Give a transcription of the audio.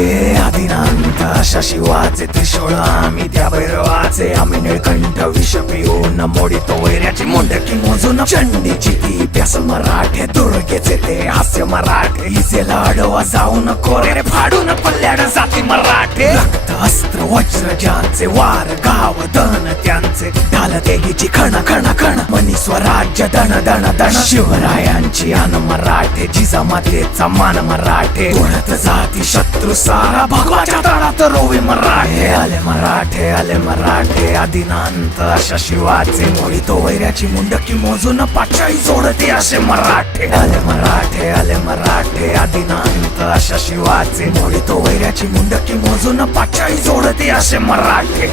मराठे आदिनांत अशा शिवाचे त्रिशूळ आम्ही त्या भैरवाचे आम्ही निळकंठ विष पिऊन मोडितो वैऱ्याची मुंडकी मोजून चंडीची ती प्यासल मराठे दुर्गेचे ते हास्य मराठे इसेला अडवा जाऊन कोरे फाडून पल्ल्याड जाती मराठे रक्त अस्त्र वज्र ज्यांचे वार गाव दन त्यांचे ढाल तेगीची खण खण खण मनी स्वराज्य दण दण दण शिवरायांची अन मराठे जिजामातेचा मान मराठे तोडत जाती शत्रू सारा भगवाच्या तळात रोवे मराठे आले मराठे आदिनांत अशा शिवाचे मोडितो वैऱ्याची मुंडकी मोजून पाचाई जोडते असे मराठे आले मराठे आदिनांत अशा शिवाचे मोडितो वैऱ्याची मुंडकी मोजून पाचाई जोडते असे मराठे.